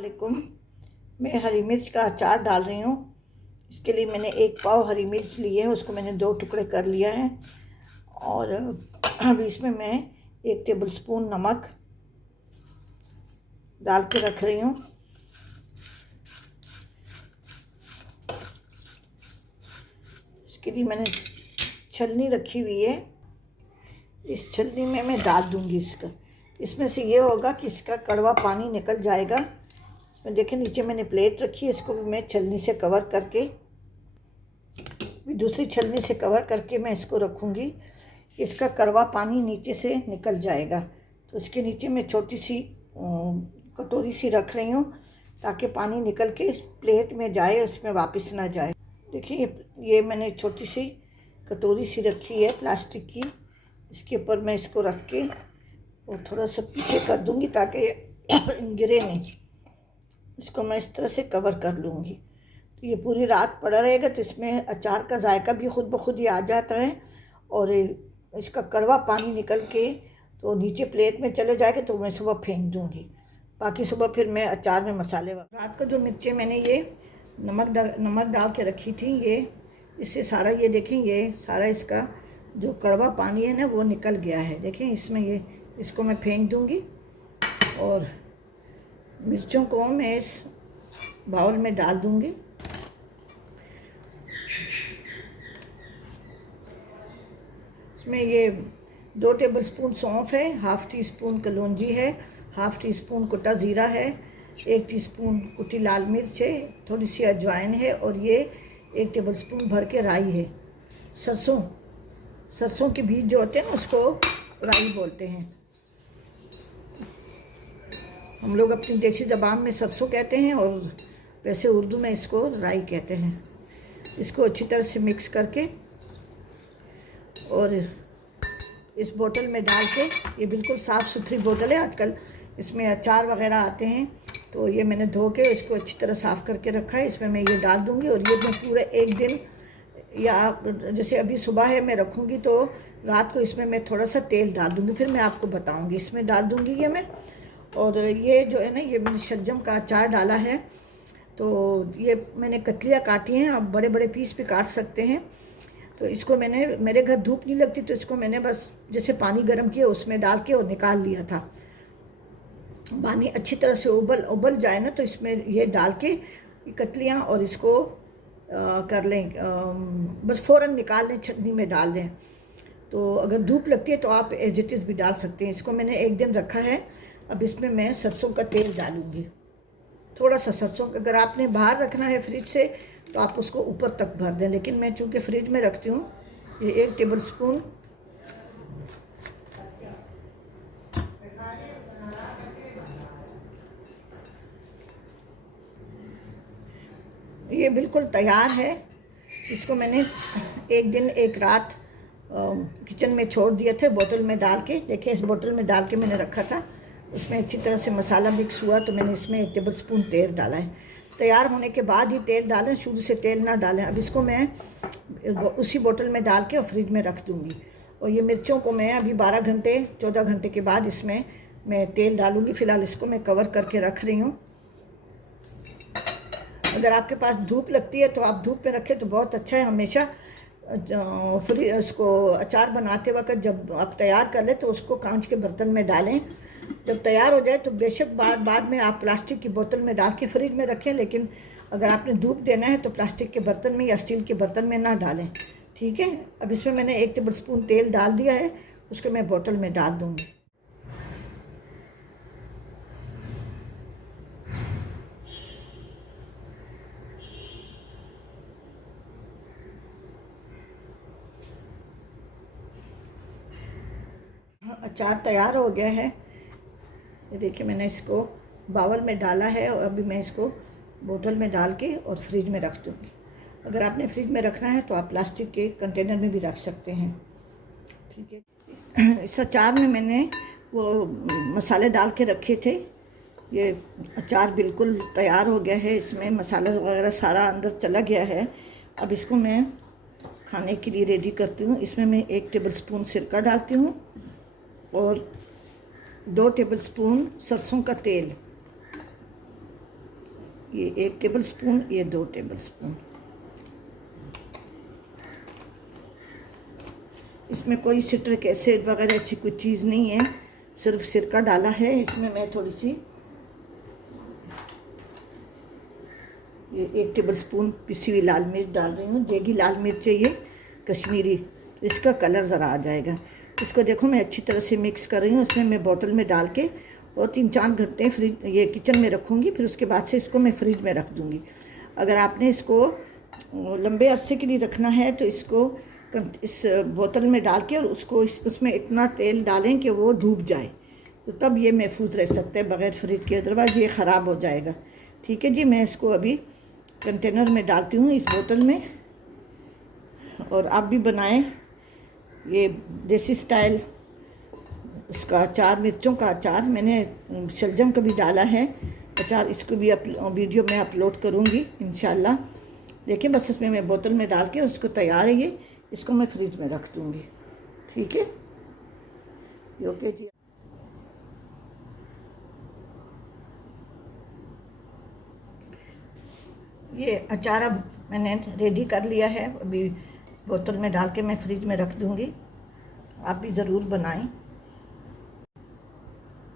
वालेकुम। मैं हरी मिर्च का अचार डाल रही हूँ। इसके लिए मैंने 1 पाव हरी मिर्च ली है, उसको मैंने 2 टुकड़े कर लिया है। और अब इसमें मैं 1 टेबल स्पून नमक डाल के रख रही हूँ। इसके लिए मैंने छलनी रखी हुई है, इस छलनी में मैं डाल दूँगी इसका। इसमें से ये होगा कि इसका कड़वा पानी निकल जाएगा। इसमें देखिए नीचे मैंने प्लेट रखी है, इसको भी मैं छलनी से कवर करके, दूसरी छलनी से कवर करके मैं इसको रखूँगी। इसका कड़वा पानी नीचे से निकल जाएगा। तो इसके नीचे मैं छोटी सी कटोरी सी रख रही हूँ ताकि पानी निकल के इस प्लेट में जाए, उसमें वापस ना जाए। देखिए ये मैंने छोटी सी कटोरी सी रखी है प्लास्टिक की। इसके ऊपर मैं इसको रख के और थोड़ा सा पीछे कर दूँगी ताकि गिरे नहीं। इसको मैं इस तरह से कवर कर लूँगी। तो ये पूरी रात पड़ा रहेगा, तो इसमें अचार का जायका भी खुद ब खुद ही आ जाता है और इसका कड़वा पानी निकल के तो नीचे प्लेट में चले जाएगा। तो मैं सुबह फेंक दूँगी, बाकी सुबह फिर मैं अचार में मसाले रात का जो मिर्चें मैंने ये नमक डाल के रखी थी, ये इससे सारा ये देखें, ये सारा इसका जो कड़वा पानी है ना वो निकल गया है। देखें इसमें ये, इसको मैं फेंक दूँगी और मिर्चों को मैं इस बाउल में डाल दूँगी। इसमें ये 2 टेबल स्पून सौंफ है, हाफ़ टी स्पून कलौंजी है, हाफ़ टी स्पून कुटा ज़ीरा है, 1 टीस्पून कुटी लाल मिर्च है, थोड़ी सी अजवाइन है और ये 1 टेबल स्पून भर के राई है। सरसों के बीज जो होते हैं ना उसको राई बोलते हैं। हम लोग अपनी देसी ज़बान में सरसों कहते हैं और वैसे उर्दू में इसको राई कहते हैं। इसको अच्छी तरह से मिक्स करके और इस बोतल में डाल के, ये बिल्कुल साफ़ सुथरी बोतल है, आजकल इसमें अचार वगैरह आते हैं, तो ये मैंने धो के इसको अच्छी तरह साफ़ करके रखा है। इसमें मैं ये डाल दूँगी और ये मैं पूरे 1 दिन, या जैसे अभी सुबह है मैं रखूँगी तो रात को इसमें मैं थोड़ा सा तेल डाल दूँगी, फिर मैं आपको बताऊँगी। इसमें डाल दूँगी ये मैं। और ये जो है ना, ये मैंने शलजम का अचार डाला है, तो ये मैंने कतलियाँ काटी हैं, आप बड़े बड़े पीस भी काट सकते हैं। तो इसको मैंने, मेरे घर धूप नहीं लगती तो इसको मैंने बस जैसे पानी गर्म किया उसमें डाल के और निकाल लिया था। पानी अच्छी तरह से उबल जाए ना तो इसमें ये डाल के कतलियाँ और इसको कर लें, बस फ़ौरन निकाल लें, छन्नी में डाल दें। तो अगर धूप लगती है तो आप एज इट इज़ भी डाल सकते हैं। इसको मैंने 1 दिन रखा है। अब इसमें मैं सरसों का तेल डालूँगी, थोड़ा सा सरसों। अगर आपने बाहर रखना है फ्रिज से तो आप उसको ऊपर तक भर दें, लेकिन मैं चूँकि फ्रिज में रखती हूँ। ये 1 टेबल स्पून ये बिल्कुल तैयार है। इसको मैंने 1 दिन 1 रात किचन में छोड़ दिए थे बोतल में डाल के। देखिए इस बोतल में डाल के मैंने रखा था, उसमें अच्छी तरह से मसाला मिक्स हुआ तो मैंने इसमें 1 टेबल स्पून तेल डाला है। तैयार होने के बाद ही तेल डालें, शुरू से तेल ना डालें। अब इसको मैं उसी बोतल में डाल के और फ्रिज में रख दूँगी। और ये मिर्चों को मैं अभी 12 घंटे 14 घंटे के बाद इसमें मैं तेल डालूँगी। फ़िलहाल इसको मैं कवर करके रख रही हूँ। अगर आपके पास धूप लगती है तो आप धूप में रखें तो बहुत अच्छा है। हमेशा उसको अचार बनाते वक्त जब आप तैयार कर लें तो उसको कांच के बर्तन में डालें। जब तैयार हो जाए तो बेशक बाद में आप प्लास्टिक की बोतल में डाल के फ्रिज में रखें, लेकिन अगर आपने धूप देना है तो प्लास्टिक के बर्तन में या स्टील के बर्तन में ना डालें, ठीक है। अब इसमें मैंने 1 टेबल स्पून तेल डाल दिया है, उसको मैं बोतल में डाल दूँगी। अचार तैयार हो गया है। ये देखिए मैंने इसको बाउल में डाला है और अभी मैं इसको बोतल में डाल के और फ्रिज में रख दूँगी। अगर आपने फ्रिज में रखना है तो आप प्लास्टिक के कंटेनर में भी रख सकते हैं, ठीक है। इस अचार में मैंने वो मसाले डाल के रखे थे। ये अचार बिल्कुल तैयार हो गया है, इसमें मसाला वगैरह सारा अंदर चला गया है। अब इसको मैं खाने के लिए रेडी करती हूँ। इसमें मैं 1 टेबल स्पून सिरका डालती हूँ और 2 टेबल स्पून सरसों का तेल, ये 1 टेबल स्पून, ये 2 टेबल स्पून। इसमें कोई सिट्रिक एसिड वगैरह ऐसी कुछ चीज़ नहीं है, सिर्फ सिरका डाला है। इसमें मैं थोड़ी सी ये 1 टेबल स्पून पिसी हुई लाल मिर्च डाल रही हूँ। देगी लाल मिर्च है ये कश्मीरी, तो इसका कलर ज़रा आ जाएगा। इसको देखो मैं अच्छी तरह से मिक्स कर रही हूँ। इसमें मैं बोतल में डाल के और 3-4 घंटे फ्रिज ये किचन में रखूँगी, फिर उसके बाद से इसको मैं फ्रिज में रख दूँगी। अगर आपने इसको लंबे अरसे के लिए रखना है तो इसको इस बोतल में डाल के और उसको उसमें इतना तेल डालें कि वो डूब जाए, तो तब ये महफूज रह सकता है बग़ैर फ्रिज के, अदरवाइज़ ये ख़राब हो जाएगा। ठीक है जी, मैं इसको अभी कंटेनर में डालती हूँ इस बोतल में। और आप भी बनाएं ये देसी स्टाइल इसका अचार, मिर्चों का अचार। मैंने शलजम का भी डाला है अचार, इसको भी वीडियो में अपलोड करूँगी इंशाल्लाह। देखिए बस इसमें मैं बोतल में डाल के उसको तैयार है ये, इसको मैं फ्रिज में रख दूँगी। ठीक है, ओके जी। ये अचार अब मैंने रेडी कर लिया है, अभी बोतल में डाल के मैं फ्रिज में रख दूँगी। आप भी ज़रूर बनाएं।